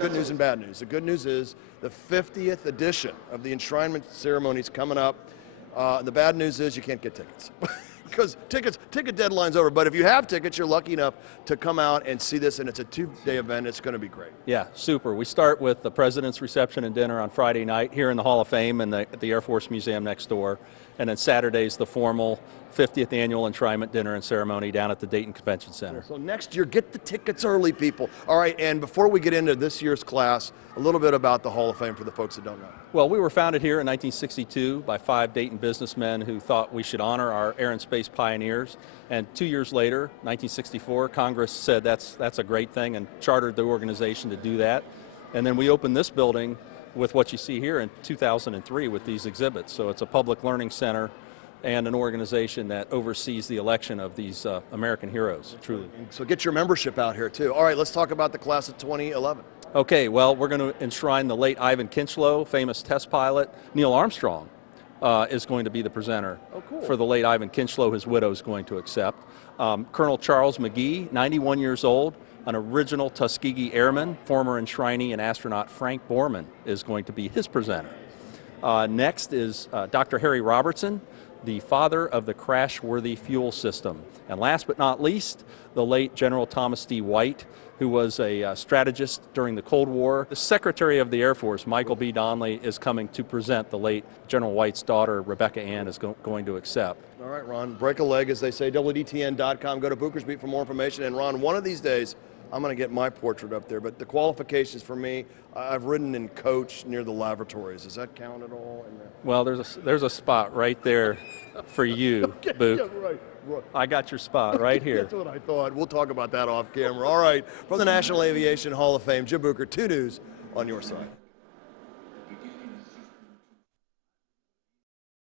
good news and bad news. The good news is the 50th edition of the enshrinement ceremony is coming up. The bad news is you can't get tickets. Because ticket deadline's over, but if you have tickets, you're lucky enough to come out and see this, and it's a 2-day event. It's going to be great. Yeah, super. We start with the President's reception and dinner on Friday night here in the Hall of Fame and at the Air Force Museum next door, and then Saturday's the formal 50th annual enshrinement dinner and ceremony down at the Dayton Convention Center. So next year, get the tickets early, people. All right, and before we get into this year's class, a little bit about the Hall of Fame for the folks that don't know. Well, we were founded here in 1962 by 5 Dayton businessmen who thought we should honor our air and space pioneers. And 2 years later, 1964, Congress said that's a great thing and chartered the organization to do that. And then we opened this building with what you see here in 2003 with these exhibits. So it's a public learning center and an organization that oversees the election of these American heroes, truly. So get your membership out here too. All right, let's talk about the class of 2011. Okay, well, we're going to enshrine the late Ivan Kinchlow, famous test pilot. Neil Armstrong is going to be the presenter for the late Ivan Kinchlow. His widow is going to accept. Colonel Charles McGee, 91 years old, an original Tuskegee airman, former enshrinee and astronaut Frank Borman is going to be his presenter. Next is Dr. Harry Robertson, the father of the crash-worthy fuel system. And last but not least, the late General Thomas D. White, who was a strategist during the Cold War. The Secretary of the Air Force, Michael B. Donnelly, is coming to present. The late General White's daughter, Rebecca Ann, is going to accept. All right, Ron, break a leg, as they say, WDTN.com. Go to Booker's Beat for more information. And Ron, one of these days, I'm going to get my portrait up there, but the qualifications for me, I've ridden and coached near the lavatories. Does that count at all? Well, there's a spot right there for you, okay, Book. Yeah, right. I got your spot right here. That's what I thought. We'll talk about that off camera. All right, from the National Aviation Hall of Fame, Jim Booker, 2 News on your side.